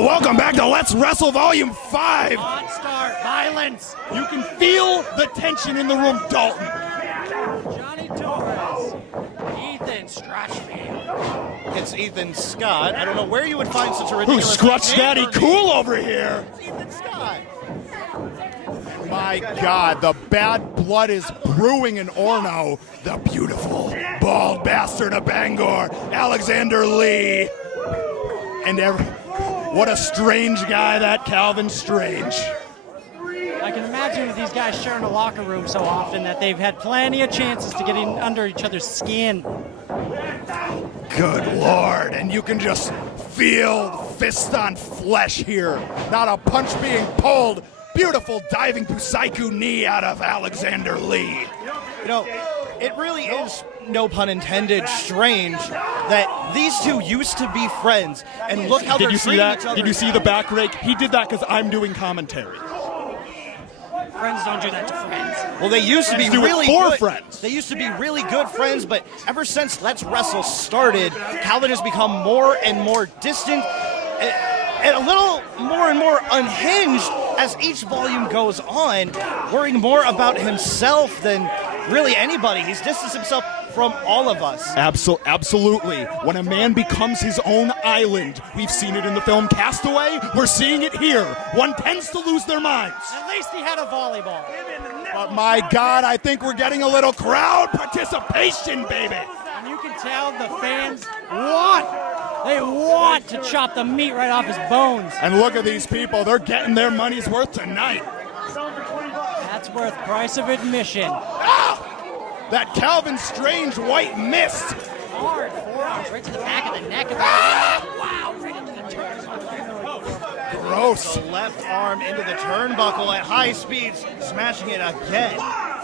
Welcome back to Let's Wrestle Volume 5. On-start violence. You can feel the tension in the room, Dalton. Johnny Torres. Ethan Scratchfield. It's Ethan Scott. I don't know where you would find such a ridiculous Who's Scrutch name Daddy for me. Cool over here? It's Ethan Scott. My God, the bad blood is brewing in Orono. The beautiful, bald bastard of Bangor, Alexander Lee. And what a strange guy that Kalvin Strange. I can imagine with these guys sharing a locker room so often that they've had plenty of chances to get in under each other's skin. Good Lord, and you can just feel fist on flesh here. Not a punch being pulled. Beautiful diving Busaiku knee out of Alexander Lee. You know, it really is, no pun intended, strange that these two used to be friends, and look how they're treating each other. Did you see the back rake? He did that because I'm doing commentary. Friends don't do that to friends. Well, they used to be really good friends. They used to be really good friends, but ever since Let's Wrestle started, Kalvin has become more and more distant and a little more and more unhinged as each volume goes on, worrying more about himself than really anybody. He's distanced himself from all of us. Absolutely. When a man becomes his own island, we've seen it in the film Castaway, we're seeing it here. One tends to lose their minds. At least he had a volleyball. But my God, I think we're getting a little crowd participation, baby. And you can tell the fans want to chop the meat right off his bones. And look at these people, they're getting their money's worth tonight. That's worth price of admission. Ah! That Kalvin Strange white mist. Hard forearms right to the back of the neck. Wow, right into the turnbuckle. Gross. The left arm into the turnbuckle at high speeds, smashing it again.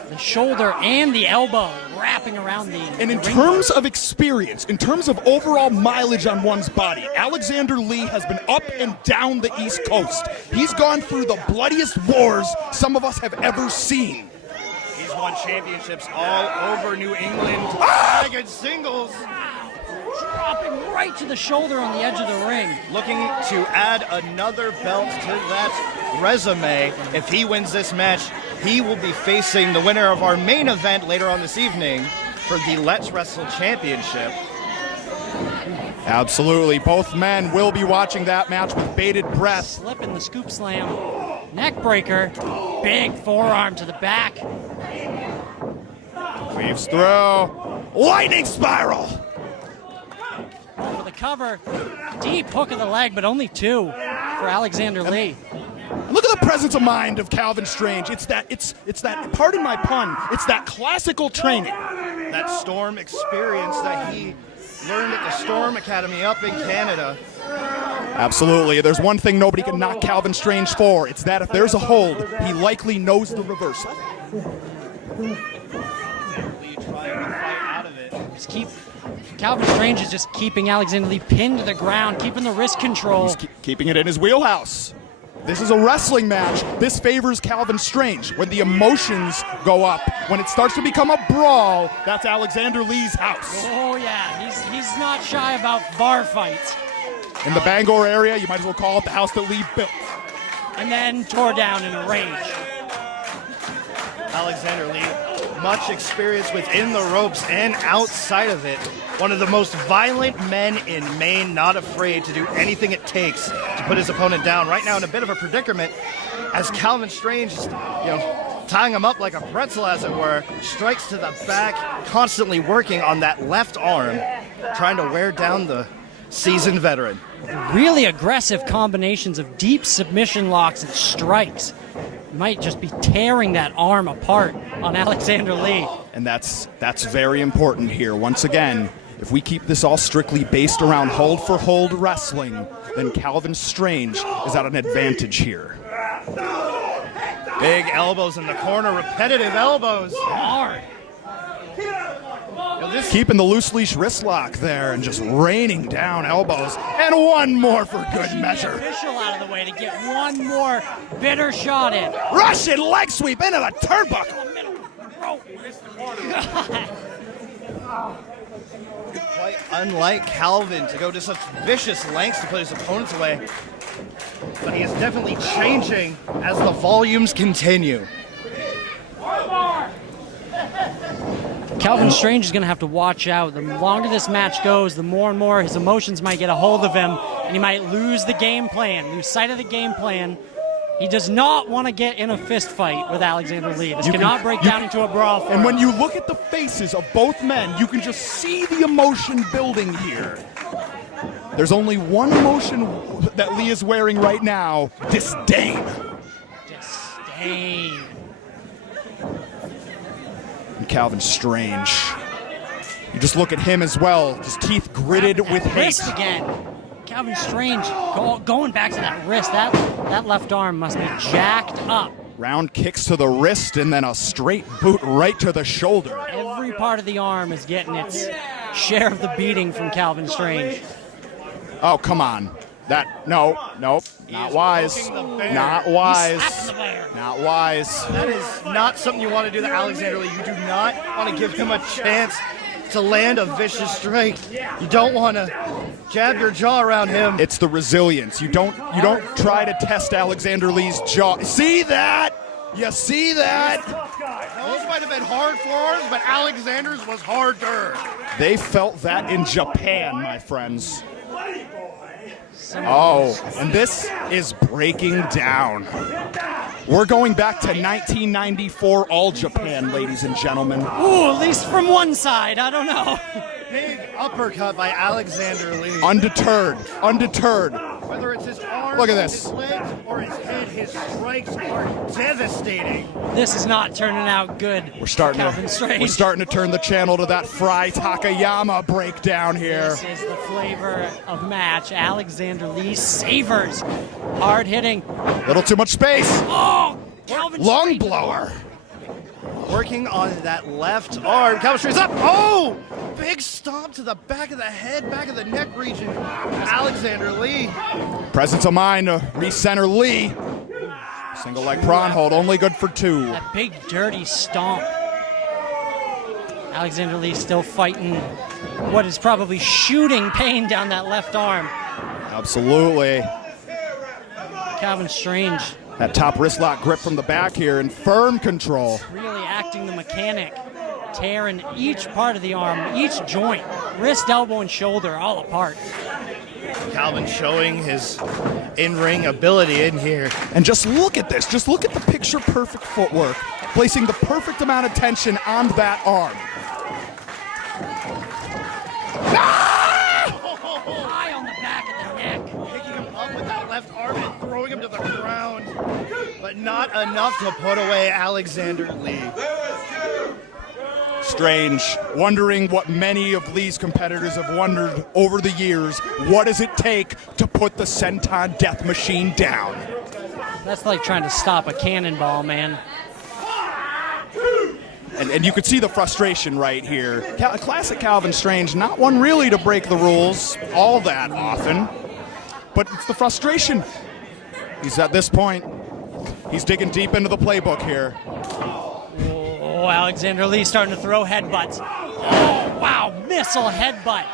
The shoulder and the elbow wrapping around the And in ring terms post. of experience, in terms of overall mileage on one's body, Alexander Lee has been up and down the East Coast. He's gone through the bloodiest wars some of us have ever seen. He's won championships all over New England. Dragon singles. Dropping right to the shoulder on the edge of the ring. Looking to add another belt to that resume. If he wins this match, he will be facing the winner of our main event later on this evening for the Let's Wrestle Championship. Absolutely. Both men will be watching that match with bated breath. Slipping the scoop slam. Neck breaker. Big forearm to the back. Weaves through. Lightning spiral. For the cover. Deep hook of the leg, but only two for Alexander Lee. Look at the presence of mind of Kalvin Strange. It's that, pardon my pun, it's that classical training. That Storm experience that he learned at the Storm Academy up in Canada. Absolutely. There's one thing nobody can knock Kalvin Strange for. It's that if there's a hold, he likely knows the reversal. Kalvin Strange is just keeping Alexander Lee pinned to the ground, keeping the wrist control. He's keeping it in his wheelhouse. This is a wrestling match. This favors Kalvin Strange. When the emotions go up, when it starts to become a brawl, that's Alexander Lee's house. Oh yeah, he's not shy about bar fights. In the Bangor area, you might as well call it the house that Lee built. And then tore down in a rage. Alexander Lee, much experience within the ropes and outside of it. One of the most violent men in Maine, not afraid to do anything it takes to put his opponent down. Right now in a bit of a predicament as Kalvin Strange is, tying him up like a pretzel, as it were, strikes to the back, constantly working on that left arm, trying to wear down the seasoned veteran. really aggressive combinations of deep submission locks and strikes. Might just be tearing that arm apart on Alexander Lee. And that's very important here. Once again, if we keep this all strictly based around hold-for-hold wrestling, then Kalvin Strange is at an advantage here. Big elbows in the corner, repetitive elbows. Hard. Keeping the loose leash wrist lock there and just raining down elbows. And one more for good measure. Official out of the way to get one more bitter shot in. Russian leg sweep into the turnbuckle. Quite unlike Kalvin to go to such vicious lengths to put his opponents away. But he is definitely changing as the volumes continue. Kalvin Strange is going to have to watch out. The longer this match goes, the more and more his emotions might get a hold of him, and he might lose the game plan, lose sight of the game plan. He does not want to get in a fist fight with Alexander Lee. This cannot break down into a brawl for And him. when you look at the faces of both men, you can just see the emotion building here. There's only one emotion that Lee is wearing right now: disdain. Disdain. And Kalvin Strange. You just look at him as well, his teeth gritted with hate. Wrist again. Kalvin Strange going back to that wrist. That left arm must be jacked up. Round kicks to the wrist and then a straight boot right to the shoulder. Every part of the arm is getting its share of the beating from Kalvin Strange. Oh, come on. Nope, not wise. Not wise. Slapping the bear. Not wise. That is not something you want to do to Alexander Lee. You do not want to give him a chance to land a vicious strike. You don't want to jab your jaw around him. It's the resilience. You don't try to test Alexander Lee's jaw. See that? You see that? Those might have been hard forearms, but Alexander's was harder. They felt that in Japan, my friends. Oh, and this is breaking down. We're going back to 1994 All Japan, ladies and gentlemen. Ooh, at least from one side. I don't know. Big uppercut by Alexander Lee. Undeterred. Whether it's his arms, Look at this. his legs, or his head, his strikes are devastating. This is not turning out good. We're starting Kalvin Strange. We're starting to turn the channel to that Fry Takayama breakdown here. This is the flavor of match. Alexander Lee savors. Hard hitting. Little too much space. Oh, Kalvin Lung Strange. blower. Working on that left arm. Kalvin Strange's up. Oh! Big stomp to the back of the head, back of the neck region. Alexander Lee. Presence of mind to recenter Lee. Single leg prawn hold, only good for two. That big dirty stomp. Alexander Lee still fighting what is probably shooting pain down that left arm. Absolutely. Kalvin Strange That top wrist lock grip from the back here in firm control. really acting the mechanic, tearing each part of the arm, each joint, wrist, elbow, and shoulder all apart. Kalvin showing his in-ring ability in here. And just look at this. Just look at the picture-perfect footwork, placing the perfect amount of tension on that arm. Eye on the back of the neck. Picking him up with that left arm and throwing him to the ground. But not enough to put away Alexander Lee. Strange, wondering what many of Lee's competitors have wondered over the years. What does it take to put the Senton Death Machine down? That's like trying to stop a cannonball, man. And you could see the frustration right here. Classic Kalvin Strange, not one really to break the rules all that often, but it's the frustration. He's at this point, he's digging deep into the playbook here. Oh, Alexander Lee starting to throw headbutts. Oh, wow, missile headbutt.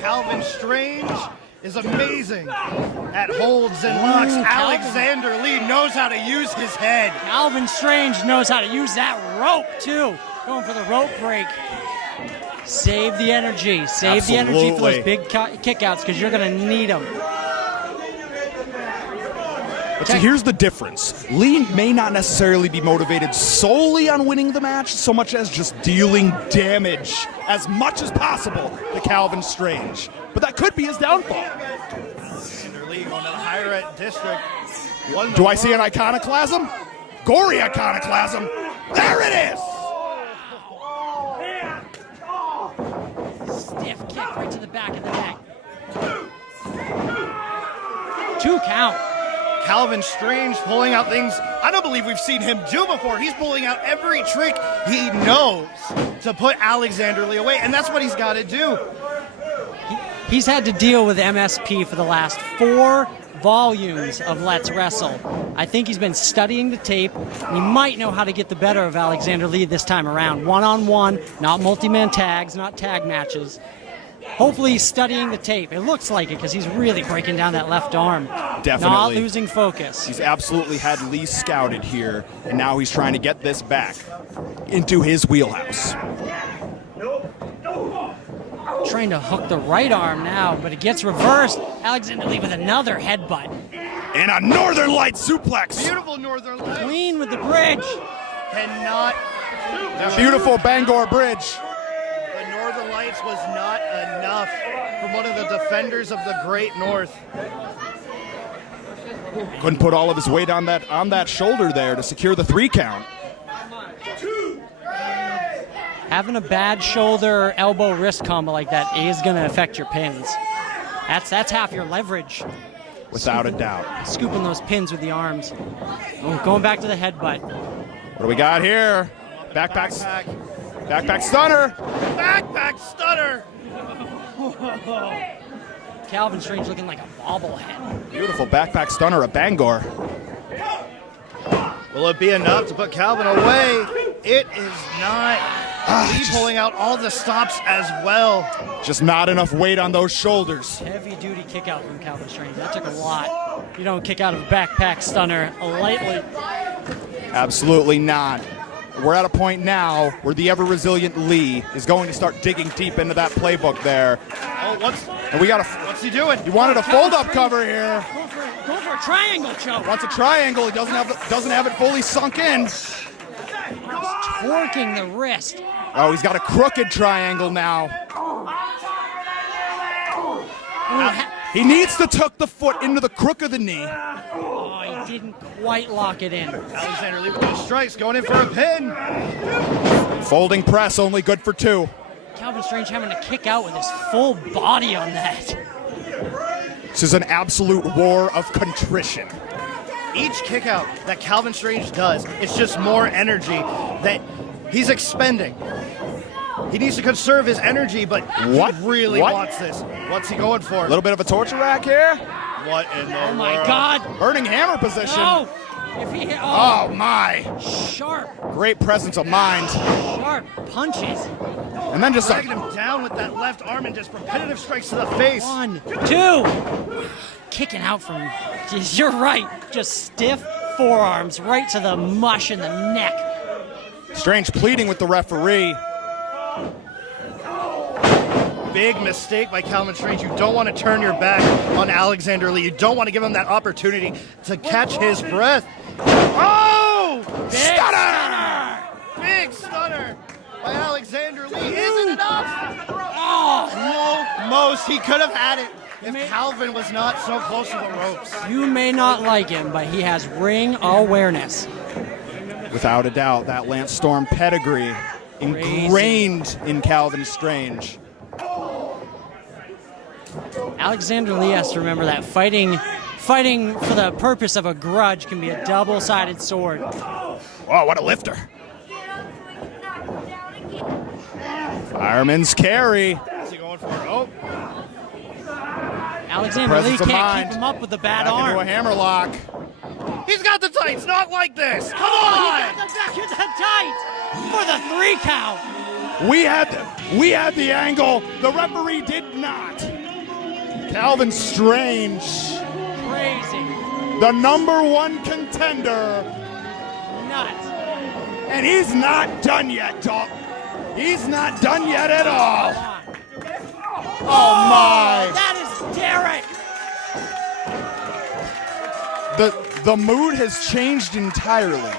Kalvin Strange is amazing at holds and locks. Ooh, Alexander Lee knows how to use his head. Kalvin Strange knows how to use that rope, too. Going for the rope break. Save the energy. Save the energy for those big kickouts because you're going to need them. But see, here's the difference. Lee may not necessarily be motivated solely on winning the match, so much as just dealing damage as much as possible to Kalvin Strange. But that could be his downfall. Going to the higher ed district. Do I see an iconoclasm? Gory iconoclasm. There it is. Stiff kick right to the back of the neck. 2 count. Kalvin Strange pulling out things I don't believe we've seen him do before. He's pulling out every trick he knows to put Alexander Lee away, and that's what he's got to do. He's had to deal with MSP for the last 4 volumes of Let's Wrestle. I think he's been studying the tape. He might know how to get the better of Alexander Lee this time around. One-on-one, not multi-man tags, not tag matches. Hopefully he's studying the tape. It looks like it because he's really breaking down that left arm. Definitely. Not losing focus. He's absolutely had Lee scouted here, and now he's trying to get this back into his wheelhouse. Trying to hook the right arm now, but it gets reversed. Alexander Lee with another headbutt. And a Northern Light suplex. Beautiful Northern Lights. Clean with the bridge. Cannot. The beautiful Bangor Bridge. The Northern Lights was not enough from one of the defenders of the Great North. Couldn't put all of his weight on that shoulder there to secure the 3 count. Having a bad shoulder, elbow, wrist combo like that is going to affect your pins. That's half your leverage. Without a doubt. Scooping those pins with the arms. Oh, going back to the headbutt. What do we got here? Backpack stunner. Backpack stunner. Kalvin Strange looking like a bobblehead. Beautiful backpack stunner of Bangor. Will it be enough to put Kalvin away? It is not. He's pulling out all the stops as well. Just not enough weight on those shoulders. Heavy duty kick out from Kalvin Strange. That took a lot. You don't kick out of a backpack stunner lightly. Absolutely not. We're at a point now where the ever-resilient Lee is going to start digging deep into that playbook there. Oh, what's he doing? He wanted a fold-up cover here. Go for a triangle choke. Wants a triangle. He doesn't have it fully sunk in. Torquing the wrist. Oh, he's got a crooked triangle now. He needs to tuck the foot into the crook of the knee. Oh, he didn't quite lock it in. Alexander Lee with those strikes, going in for a pin. Folding press, only good for 2. Kalvin Strange having to kick out with his full body on that. This is an absolute war of contrition. Each kick out that Kalvin Strange does, it's just more energy that he's expending. He needs to conserve his energy, but he really wants this. What's he going for? A little bit of a torture rack here. What in the world? Oh my God! Burning hammer position. No! If he Oh my! Sharp, Great presence of mind. sharp punches. And then just Dragging him down with that left arm and just repetitive strikes to the face. 1, 2. Kicking out from. You're right. Just stiff forearms right to the mush in the neck. Strange pleading with the referee. Big mistake by Kalvin Strange. You don't want to turn your back on Alexander Lee. You don't want to give him that opportunity to catch his breath. Oh! Stunner! Big stunner by Alexander Lee. Isn't enough. Oh! Almost. He could have had it if Kalvin was not so close to the ropes. You may not like him, but he has ring awareness. Without a doubt, that Lance Storm pedigree ingrained in Kalvin Strange. Alexander Lee has to remember that fighting for the purpose of a grudge can be a double-sided sword. Oh, what a lifter. Fireman's carry. What's he going for? Oh. Alexander Lee Presence of can't mind. keep him up with the bad Back into a arm. hammerlock. He's got the tights. Not like this. Come on. Back into the tight for the 3 count. We had the angle. The referee did not. Kalvin Strange, Crazy. the #1 contender, Nuts. and he's not done yet, dog. He's not done yet at all. Oh my! That is Derek. The mood has changed entirely.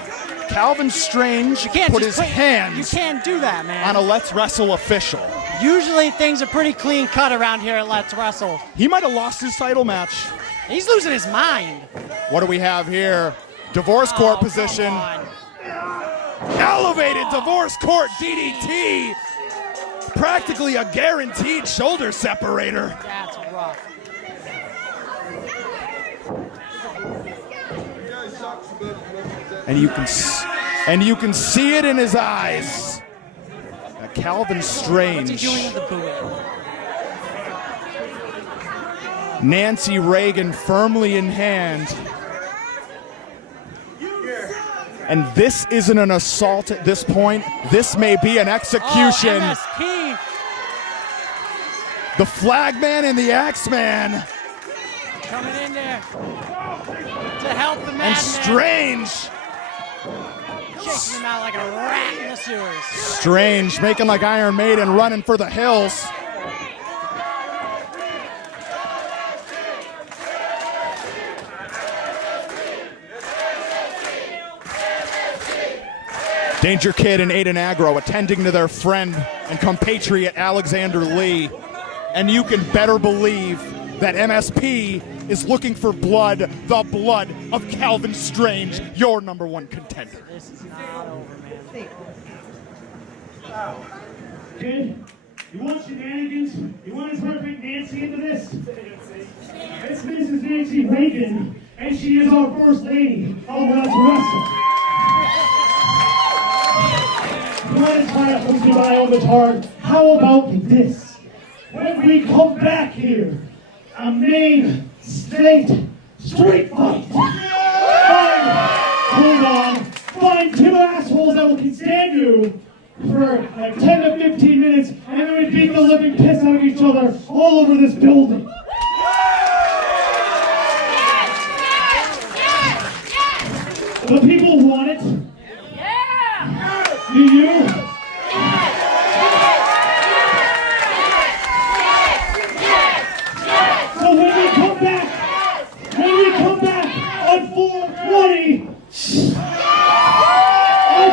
Kalvin Strange You can't put just his hands You can't do that, man. on a Let's Wrestle official. Usually things are pretty clean cut around here at Let's Wrestle. He might have lost his title match. He's losing his mind. What do we have here? Divorce court position. Come on. Elevated divorce court DDT. Practically a guaranteed shoulder separator. That's rough. And you can see it in his eyes. Kalvin Strange. What's he doing with the booing? Nancy Reagan firmly in hand. And this isn't an assault at this point. This may be an execution. Oh, MSP. The Flagman and the Axeman. Coming in there to help the And madman. Strange. Shaking him out like a rat in the sewers. Strange making like Iron Maiden running for the hills. Danger Kid and Aiden Agro attending to their friend and compatriot Alexander Lee. And you can better believe that MSP is looking for blood, the blood of Kalvin Strange, your number one contender. This is not over, man. Kid, you want shenanigans? You want to try to bring Nancy into this? This Mrs. Nancy Reagan, and she is our first lady of Wrestle. You want to try to hold your eye on the card? How about this? When we come back here, a Maine State street fight. Find two assholes that will stand you for like 10 to 15 minutes, and then we beat the living piss out of each other all over this building. The people want it. Do you? So when we come back on 420, I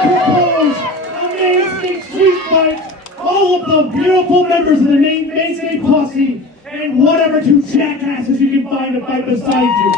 propose a Maine State street fight. All of the beautiful members of the Maine State posse and whatever two jackasses you can find to fight beside you.